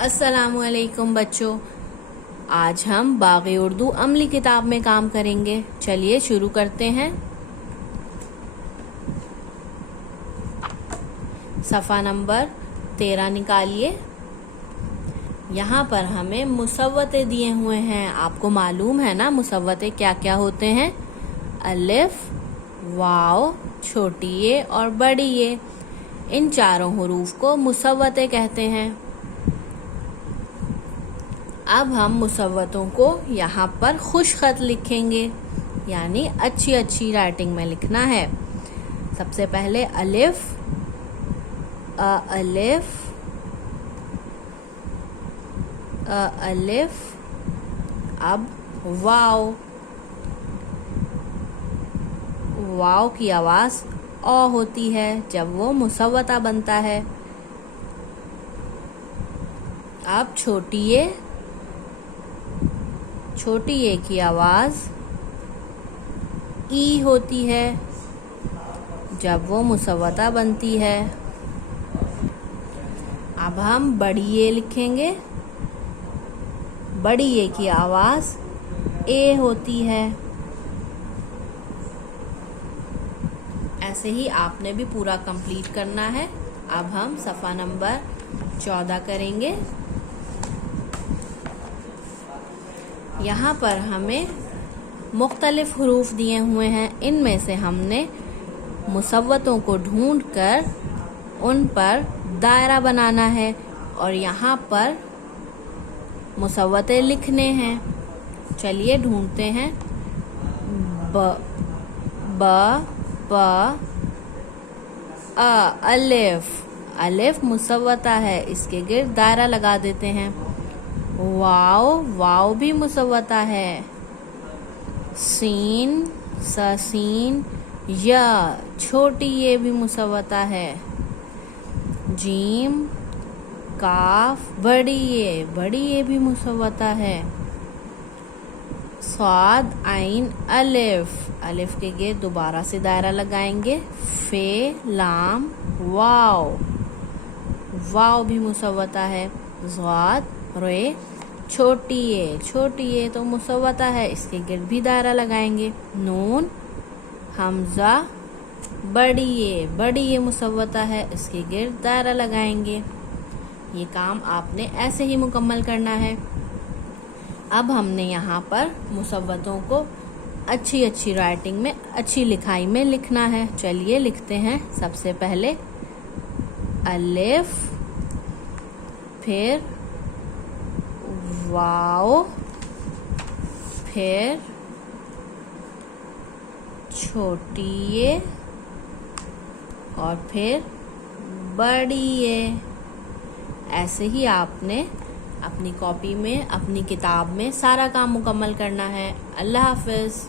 अस्सलामुअलैकुम बच्चों, आज हम बाग़े उर्दू अमली किताब में काम करेंगे। चलिए शुरू करते हैं। सफ़ा नंबर 13 निकालिए। यहाँ पर हमें मुसव्वते दिए हुए हैं। आपको मालूम है ना मुसव्वते क्या क्या होते हैं? अलिफ, वाव, छोटी ये और बड़ी ये, इन चारों हुरूफ को मुसव्वते कहते हैं। अब हम मुसव्वतों को यहाँ पर खुश खत लिखेंगे, यानी अच्छी अच्छी राइटिंग में लिखना है। सबसे पहले अलिफ, अलिफ, अलिफ। अब वाव, वाव की आवाज़ औ होती है जब वो मुसव्वता बनता है। अब छोटी ये, छोटी ए की आवाज़ ई होती है जब वो मुसव्वता बनती है। अब हम बड़ी ए लिखेंगे। बड़ी ए की आवाज़ ए होती है। ऐसे ही आपने भी पूरा कंप्लीट करना है। अब हम सफ़ा नंबर 14 करेंगे। यहाँ पर हमें मुख्तलिफ हुरूफ दिए हुए हैं। इनमें से हमने मुसव्वतों को ढूंढकर उन पर दायरा बनाना है और यहाँ पर मुसव्वते लिखने हैं। चलिए ढूंढते हैं। ब, प, अलिफ। अलिफ मुसव्वता है, इसके गिर्द दायरा लगा देते हैं। वाव, वाव भी मुसव्वता है। सीन, सीन, या, छोटी ये भी मुसव्वता है। जीम, काफ, बड़ी ये भी मुसव्वता है। स्वाद, आइन, अलिफ। अलिफ के गिर्द दोबारा से दायरा लगाएंगे। फे, लाम, वाव, वाव भी मुसव्वता है। ज़ाद, रे, छोटी ये तो मुसव्वता है, इसके गिर्द भी दायरा लगाएंगे। नून, हमजा, बड़ी ये मुसव्वता है, इसके गिर्द दायरा लगाएंगे। ये काम आपने ऐसे ही मुकम्मल करना है। अब हमने यहाँ पर मुसव्वतों को अच्छी अच्छी राइटिंग में, अच्छी लिखाई में लिखना है। चलिए लिखते हैं। सबसे पहले अलिफ, फिर वाव, फिर छोटी ये और फिर बड़ी ये। ऐसे ही आपने अपनी कॉपी में, अपनी किताब में सारा काम मुकम्मल करना है। अल्लाह हाफ़िज़।